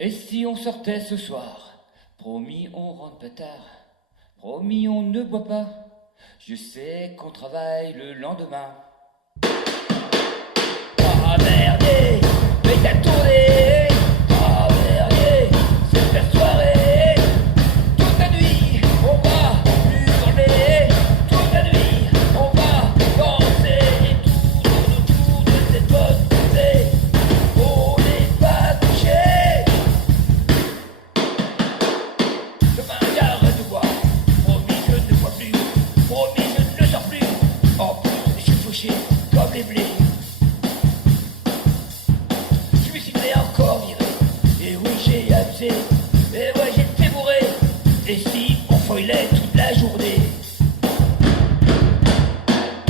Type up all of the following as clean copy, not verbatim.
Et si on sortait ce soir? Promis, on rentre pas tard. Promis, on ne boit pas. Je sais qu'on travaille le lendemain. Ah merdier, mais t'as tourné. Ah merdier, c'est la soirée. Toute la nuit, on va hurler. Toute la nuit, on va danser. Et tout autour de cette bonne musée, on n'est pas touché. Demain, j'arrête de boire. Promis, je ne bois plus. Promis, je ne sors plus. En plus, je suis fauché comme les blés. Je me suis fait encore virer. Et oui, j'ai abusé. Et ouais, j'étais bourré. Et si on foilait toute la journée?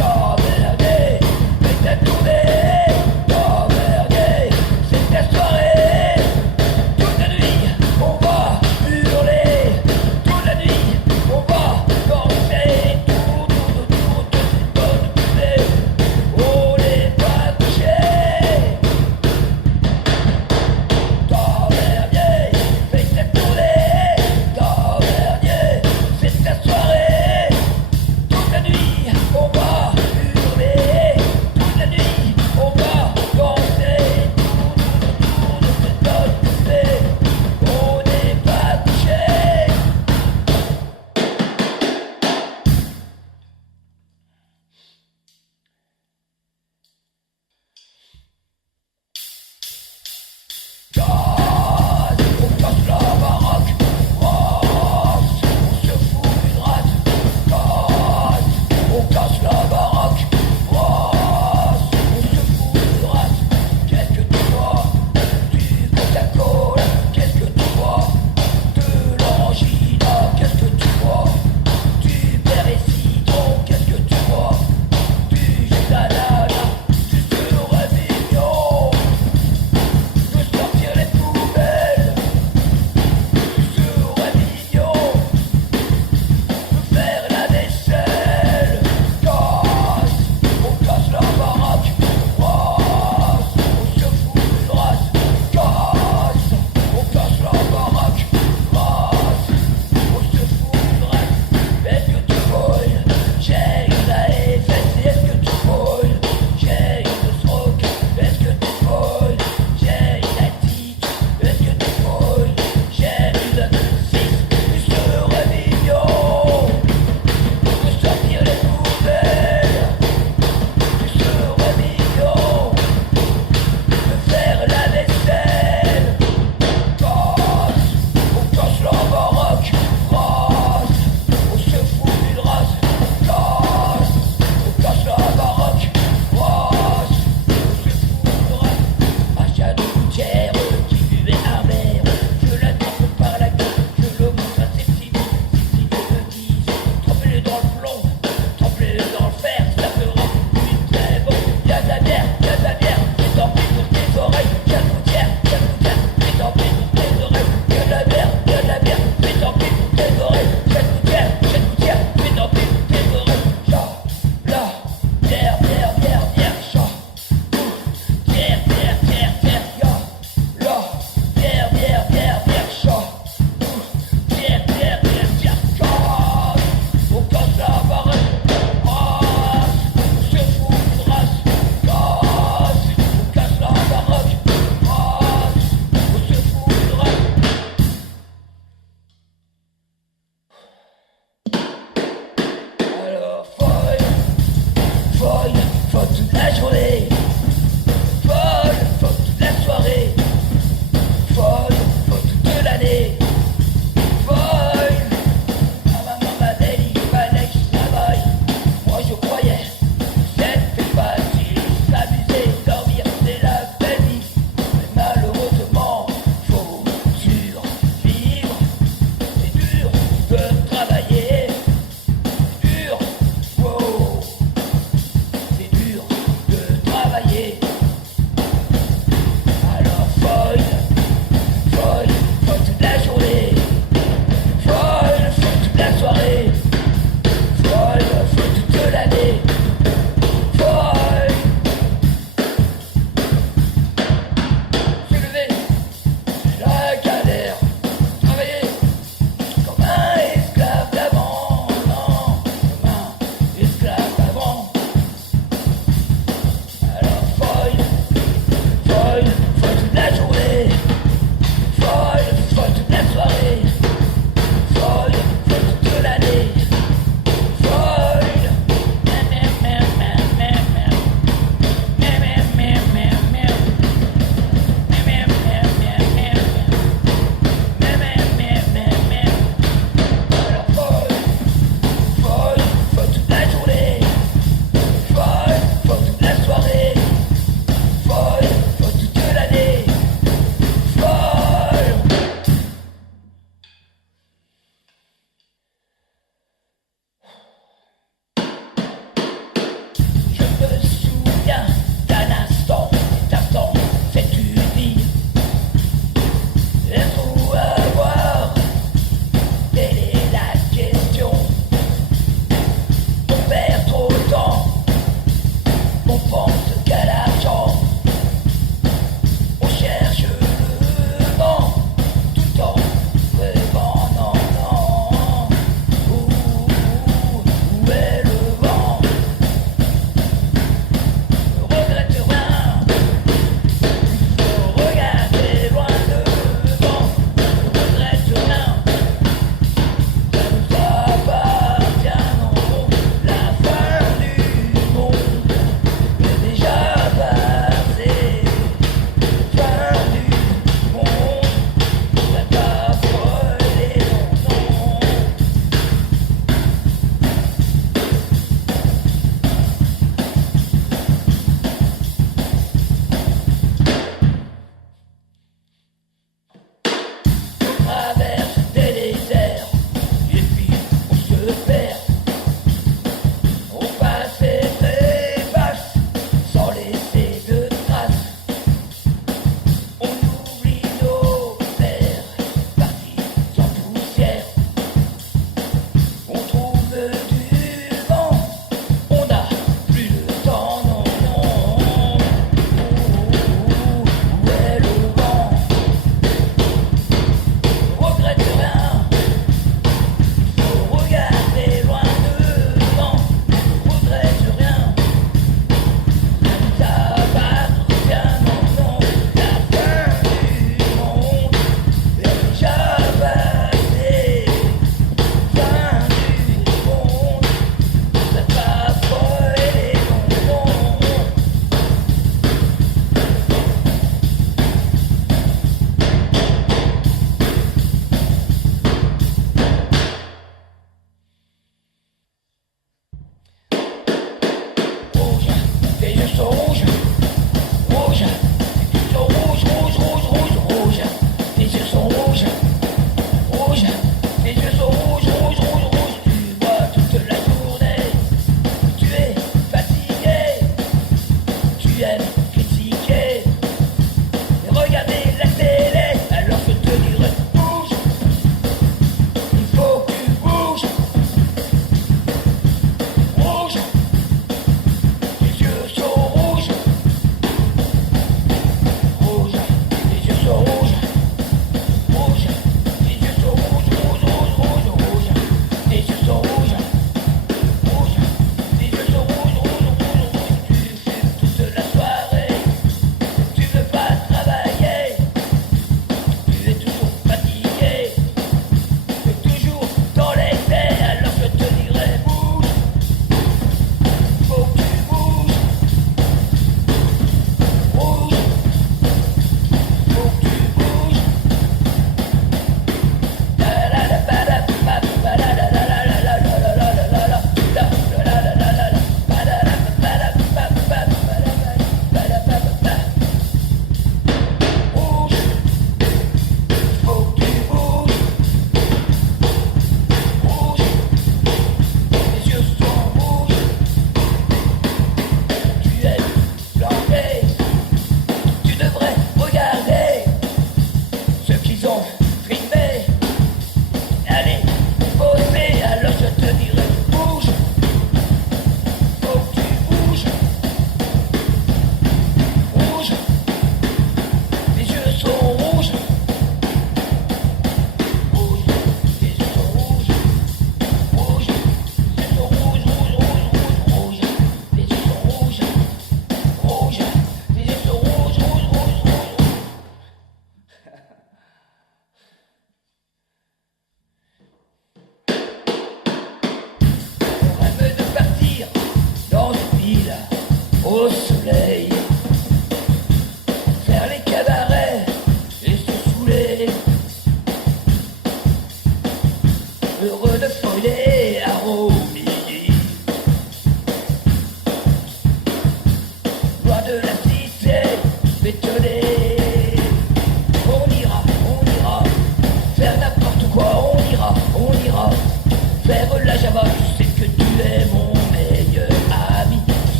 Oh merdier, mais t'as tourné. Oh merdier, c'est ta soirée. Toute la nuit, on va hurler. Toute la nuit, on va danser. Tout autour de cette bonne musée, on n'est pas touché. Oh merdier, mais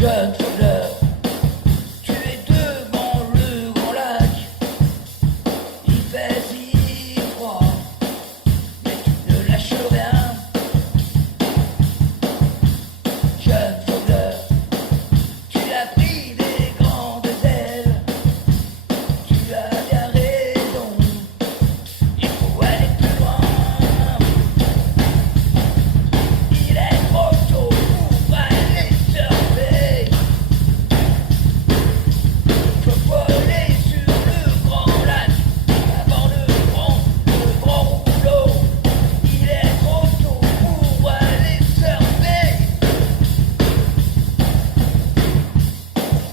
Jeune fleur, tu es devant le grand lac. Il fait si froid, mais tu ne lâches rien. Jeune fleur, tu as pris des grandes ailes. Tu as bien raison, il faut aller plus loin. Il est trop tôt pour aller surfer. Je peux voler sur le grand lac avant le grand rouleau. Il est trop tôt pour aller surfer.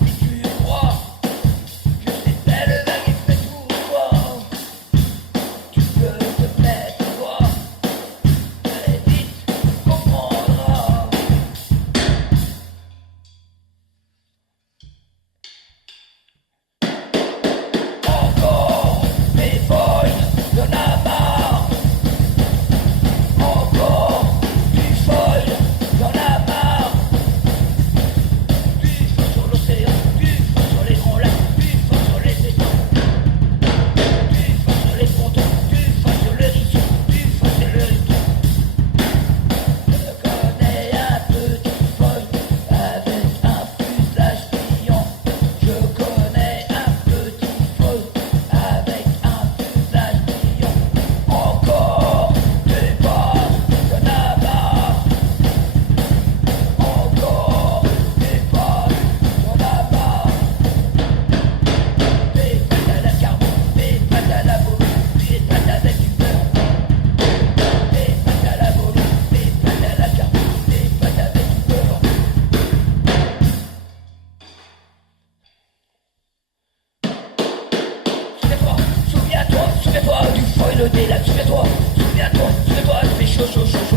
Si tu crois que cette belle vague est faite pour toi, tu peux te mettre à voir. Très vite, tu comprendras. Encore des folles, y'en a marre. Encore du folle, y'en a marre. Du feu sur l'océan, du feu sur les grands lacs, du feu sur les étangs, du feu sur les pontons, du feu sur le risson, du feu sur le risson. Je connais un petit folle avec un fuselage brillant. Je connais un petit folle avec un fuselage brillant. Encore des barres, y'en a marre. Encore des barres, y'en a marre. Des pâtes à la carbone, des pâtes à la volo, des pâtes avec du beurre. Des pâtes à la volo, des pâtes à la carbone, des pâtes avec du beurre. Souviens-toi du foil des lacs. Souviens-toi, il fait chaud, chaud, chaud, chaud.